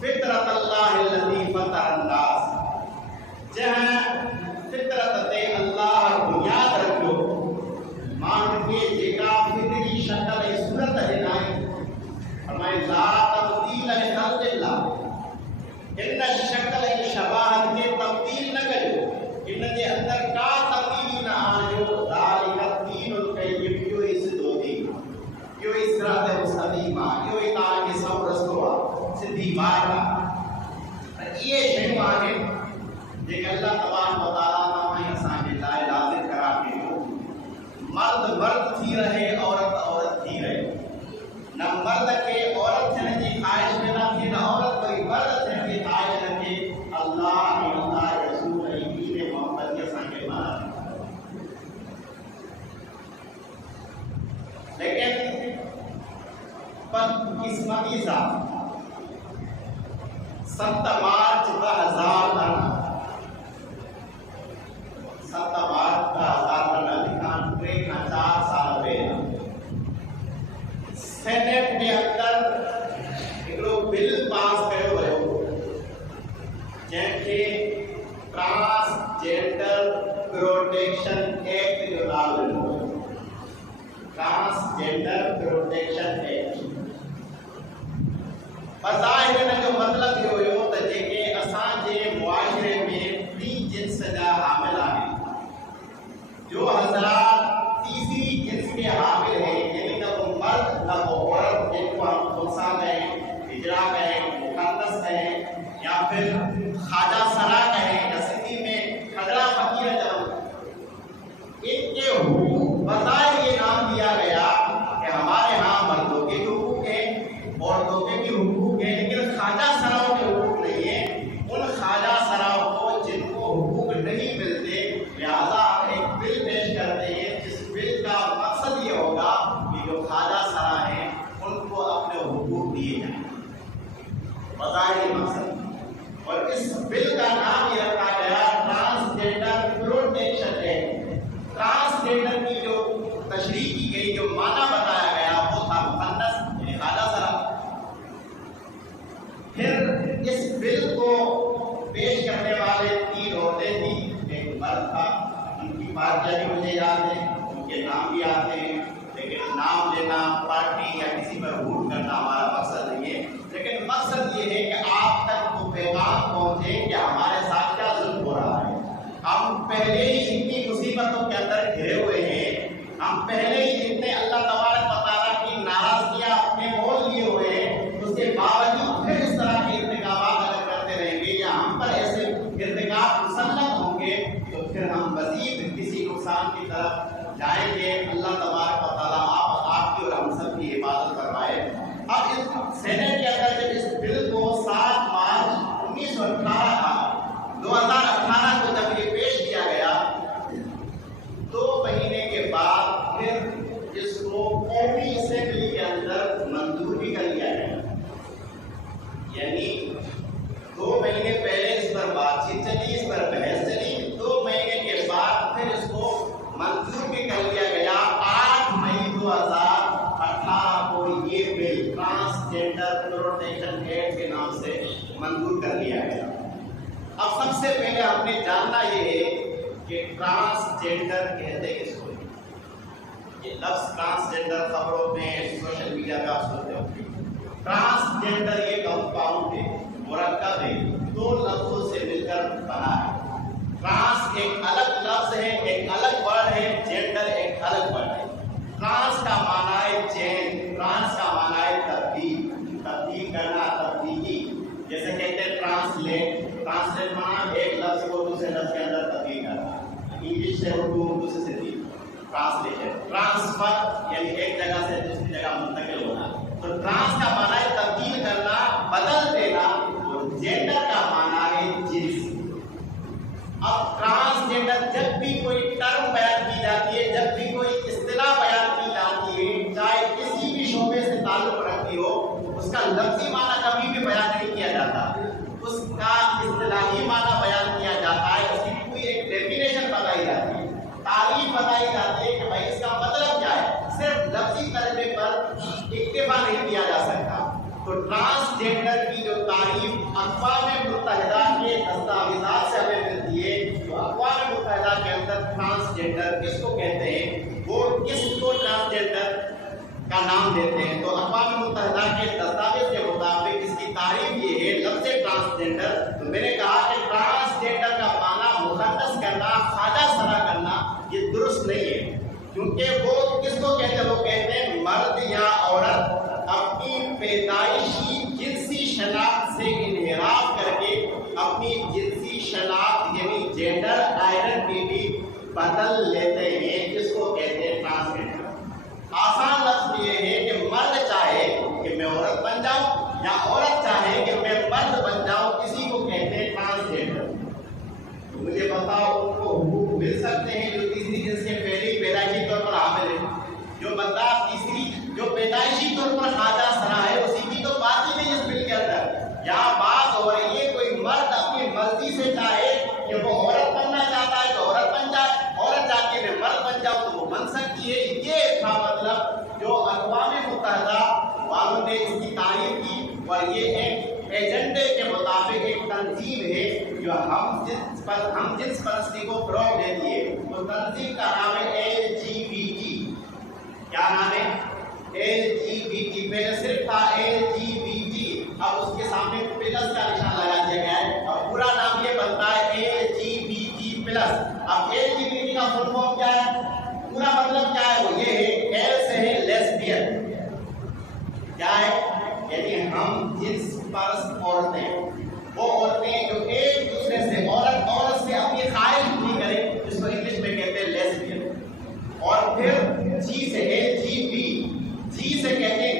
فطرت اللہ الذی فطر الناس جہاں فطرت تے اللہ بنیاد رکھو مان کے جگہ فطری شکل صورت ہے نائیں فرمائے لا تبدیل لخلق اللہ ان شکل شباہت کے تبدیل نہ کرو ان کے اندر کا تبدیلی نہ آئیو ذالک الدین القیم کیوں اس دو دین کیوں اس صراط مستقیمہ کیوں اطاعت کے سب رستوا سدھی مارگا یہ شیء ہے کہ اللہ تبارک و تعالیٰ نامہ انسان کے لائے لازم کرا کے مرد مرد تھی رہے عورت عورت تھی رہے نہ مرد کے عورت تھنے کی خواہش میں نہ تھی نہ عورت کوئی مرد تھنے کی خواہش نہ تھی اللہ رسول دین محمد کے سانگے مارا لیکن قسمتی ذات 7 مارچ 2000 7 مارچ 2000 لکھان پرے کا 4 سال پہلے سینٹ کے اندر ایک بل پاس کیو ویو جن کے ٹرانسجینڈر پروٹیکشن ایکٹ جو نام ہے ٹرانسجینڈر پروٹیکشن ایکٹ بظاہر ان جو مطلب یہ ہو تے کہ اساں جے معاشرے میں ٹی جنس جا حامل ہیں جو حضرات تیسری جنس کے حامل ہیں یعنی نہ وہ مرد نہ وہ عورت جن کو ہم خنثی کہیں ہجرا کہیں مقدس کہیں یا پھر خواجہ سرا کہیں یا سندھی میں کھدرا فقیر جب ان کے حقوق بظاہر یہ نام دیا گیا کہ ہمارے ہاں مردوں کے حقوق ہیں عورتوں کے بھی حقوق ہیں لیکن خواجہ سراؤں کے حقوق نہیں ہیں ان خواجہ سراؤں کو جن کو حقوق نہیں ملتے لہذا ایک بل پیش کرتے ہیں جس بل کا مقصد یہ ہوگا کہ جو خواجہ سرا ہیں ان کو اپنے حقوق دیے جائیں بظاہر مقصد اور اس بل کا نام یہ رکھا گیا ٹرانسجینڈر پروٹیکشن ایکٹ ٹرانسجینڈر کی جو تشریح کی گئی جو معنی بتایا گیا وہ تھا مخنث یعنی خواجہ سرا پھر اس بل کو پیش کرنے والے 3 عورتیں تھیں ایک مرد تھا ان کی پارٹیاں بھی مجھے یاد ہیں ان کے نام بھی آتے ہیں لیکن نام لینا پارٹی یا کسی پر ووٹ کرنا ہمارا مقصد نہیں ہے لیکن مقصد یہ ہے کہ آپ تک وہ پیغام پہنچے کہ ہمارے ساتھ کیا ظلم ہو رہا ہے ہم پہلے ہی اتنی مصیبتوں کے اندر گھرے ہوئے ہیں ہم پہلے ہی اتنے اللہ تبارک و تعالیٰ کی ناراضگیاں اپنے مول لیے ہوئے ہیں اس کے باوجود پھر اس طرح کے ارتکابات اگر کرتے رہیں گے یا ہم پر ایسے ارتکاب مسلط ہوں گے تو پھر ہم مزید کسی نقصان کی طرف جائیں گے اللہ تبارک و تعالیٰ آپ کی اور ہم سب کی حفاظت کروائے اب اس سینٹ کے اندر جب اس بل کو 7 مارچ 2018 کو جب یہ پیش کیا گیا 2 مہینے کے بعد پھر اس کو قومی اسمبلی کے اندر منظور بھی کر لیا گیا یعنی 2 مہینے پہلے اس پر بات چیت چلی اس پر بحث چلی 2 مہینے کے بعد پھر اس کو منظور بھی کر لیا گیا 8 مئی 2018 کو یہ بل ٹرانسجینڈر پروٹیکشن ایکٹ کے نام سے منظور کر لیا گیا اب سب سے پہلے ہم نے جاننا یہ ہے کہ ٹرانسجینڈر کہتے کس کو یہ لفظ ٹرانسجینڈر خبروں میں سوشل میڈیا پہ آپ سنتے ہوں ٹرانسجینڈر یہ کمپاؤنڈ ہے مرکب ہے 2 لفظوں سے مل کر بنا ہے ٹرانس ایک الگ لفظ ہے ایک الگ ورڈ ہے جینڈر ایک الگ ورڈ ہے ٹرانس کا معنی ہے چینج ٹرانس کا معنی ہے تبدیل کرنا تبدیلی جیسے کہتے ہیں ٹرانسلیٹ معنی ایک لفظ کو دوسرے لفظ کے اندر تبدیل کرنا انگلش سے اردو سے سندھی ٹرانسلیشن ٹرانسفر یعنی ایک جگہ سے دوسری جگہ منتقل ہونا تو ٹرانس کا معنی ہے تبدیل کرنا بدل دینا اور جینڈر کا معنی ہے جنس اب ٹرانسجینڈر جب بھی کوئی ٹرم بیان کی جاتی ہے جب بھی کوئی اصطلاح بیان کی جاتی ہے چاہے کسی بھی شعبے سے تعلق رکھتی ہو اس کا لفظی معنی کبھی بھی بیان نہیں کیا جاتا اس کا اصطلاحی معنی بیان کیا جاتا ہے اس کی کوئی ایک ڈیفینیشن بتائی جاتی ہے تعریف بتائی جاتی ہے کہ بھائی اس کا مطلب کیا ہے صرف لفظی ترجمے پر اکتفا نہیں کیا جا سکتا تو ٹرانس ट्रांसजेंडर की जो तारीफ अक़वाम मुत्तहिदा के दस्तावेज़ात से हमें मिलती है, तो अक़वाम मुत्तहिदा के अंदर ट्रांसजेंडर किसको कहते हैं, वो किसको ट्रांसजेंडर का नाम देते हैं। तो अक़वाम मुत्तहिदा के दस्तावेज़ के मुताबिक इसकी तारीफ ये है लफ्ज़ ट्रांसजेंडर। तो मैंने कहा कि ट्रांसजेंडर का माना मुक़द्दस करना, खाजा सरा करना, ये दुरुस्त नहीं है, क्योंकि वो किसको कहते हैं, वो कहते हैं मर्द या औरत अपनी पैदाइशी जिनसी शनाख्त से इन्हिराफ करके अपनी जिनसी शनाख्त यानी जेंडर आइडेंटिटी बदल लेते हैं, इसको कहते हैं ट्रांसजेंडर। आसान लफ्ज़ ये है कि मर्द चाहे कि मैं औरत बन जाऊं या औरत चाहे कि मैं मर्द बन जाऊं, किसी को कहते हैं ट्रांसजेंडर। तो मुझे बताओ, उनको हुकूक मिल सकते हैं जो तीसरी जिन्स के पहले पैदाइशी तौर पर हामिल है? जो बंदा तीसरी जो पैदाइशी तौर पर खाजा सरा है, उसी की तो बात ही नहीं इस बिल के अंदर। यहाँ बात हो रही है कोई मर्द अपनी मर्जी से चाहे कि वो औरत बनना चाहता है तो औरत बन जाए, औरत चाहती है मैं मर्द बन जाऊं तो वो बन सकती है। ये था मतलब जो अक़वाम मुत्तहिदा वालों ने इसकी तारीफ की, और ये एक एजेंडे के मुताबिक एक तंजीम है जो हम जिन्स परस्ती को फ़रोग़ देती है। तो तंजीम का नाम है LGBT। क्या नाम है? LGBT। पहले सिर्फ था LGBT, अब उसके सामने प्लस का निशान लगा दिया गया है, अब पूरा नाम ये बनता है LGBT+। अब LGBT का फुल फॉर्म क्या है, पूरा मतलब क्या है, वो ये है L से है लेस्बियन, क्या है, यानी हम जिन्स परस्त औरतें, वो औरतें जो एक दूसरे से औरत से अपनी ख्वाहिश पूरी करें, जिसको इंग्लिश में कहते हैं लेस्बियन। और फिर G से है GB, G से कहते हैं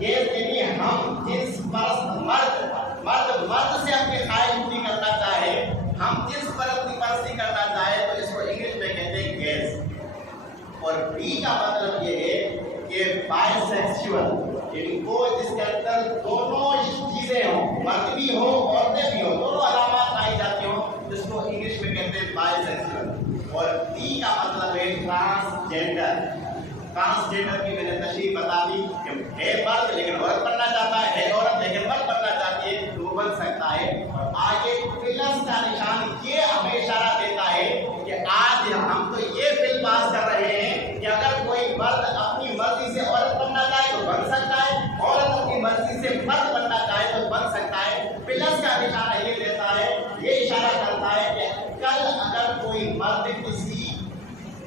गेज यानी हम जिन्स परस्त मर्द से अपनी ख्वाहिश पूरी करना चाहे, हम जिन्स परस्ती करना चाहे तो इसको इंग्लिश में कहते हैं गेज। और B का मतलब ये है कि बाइसेक्सुअल, यानी वो जिसके अंदर दोनों चीजें हों, मर्द भी हो औरतें भी हो, दोनों अलामात पाई जाती हो, जिसको इंग्लिश में कहते हैं बाइसेक्सुअल। और D का मतलब है ट्रांसजेंडर। ट्रांसजेंडर की मैंने तशरीह बता दी कि है मर्द लेकिन औरत बनना चाहता है औरत लेकिन मर्द बनना चाहती है, तो वो बन सकता है। और आगे प्लस का निशान ये हमें इशारा देता है कि आज हम तो ये बिल पास कर रहे हैं कि अगर कोई मर्द अपनी मर्जी से औरत बनना चाहे तो बन सकता है, औरत अपनी मर्जी से मर्द बनना चाहे तो बन सकता है। प्लस का निशान ये देता है, ये इशारा करता है कि कल अगर कोई मर्द किसी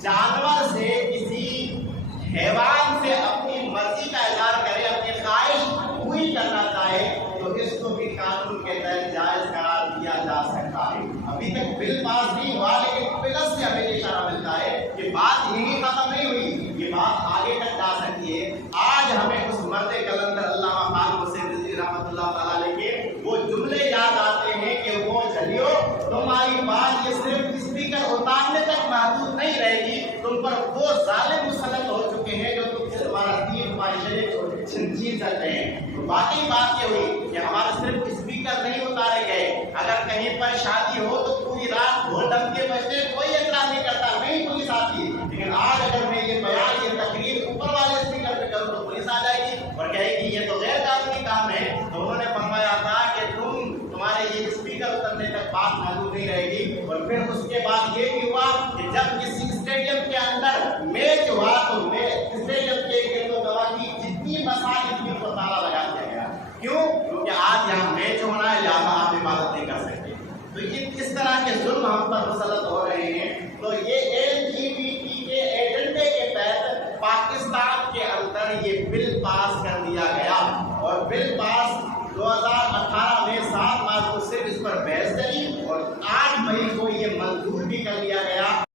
जानवर से, किसी हैवान से अपनी मर्जी का इज़हार करे, अपनी ख्वाहिश पूरी करना चाहे, तो इसको भी कानून के तहत जायज़ करार दिया जा सकता है। अभी तक बिल पास नहीं हुआ, लेकिन प्लस से हमें इशारा मिलता है कि बात यही खत्म नहीं हुई, ये बात आगे तक जा सकती है। आज हमें उस मर्द कलंदर अल्लामा खान हुसैन रिज़वी रहमतुल्लाह तआला अलैह के वो जुमले याद आते हैं कि वो झलियो तुम्हारी बात ये सिर्फ स्पीकर उतारने तक महदूद नहीं रहेगी, तुम पर वो जालिम मुसल्लत हो चुके हैं जो तुमसे तुम्हारा दीन, तुम्हारी शरीयत छीन सकते हैं। तो बाकी बात ये हुई कि हमारे सिर्फ स्पीकर नहीं उतारे गए, अगर कहीं पर शादी हो तो पूरी रात ढोल डमके बजते, कोई एतराज नहीं करता, नहीं पुलिस आती। लेकिन आज अगर मैं ये बयान, ये तकरीर ऊपर वाले स्पीकर पे करूँ तो पुलिस आ जाएगी और कहेगी ये तो गैर कानूनी काम है। तो उन्होंने फरमाया था कि तुम्हारे ये स्पीकर उतरने तक बात महदूद नहीं रहेगी। और फिर उसके बाद ये भी हुआ कि जब किसी स्टेडियम के अंदर मैच हुआ तो स्टेडियम के गिरदोगर्द की जितनी मसाजिद थी उनको ताला लगा दिया गया। क्यों? क्योंकि आज यहाँ मैच होना है, लिहाजा आप इबादत नहीं कर सकते। तो ये किस तरह के जुल्म हम पर मुसल्लत हो रहे हैं। तो ये LGBT के एजेंडे के तहत पाकिस्तान के अंदर ये बिल पास कर दिया गया, और बिल पास 2018 में 7 मार्च को सिर्फ इस पर बहस चली और 8 मई को ये मंजूर भी कर लिया गया।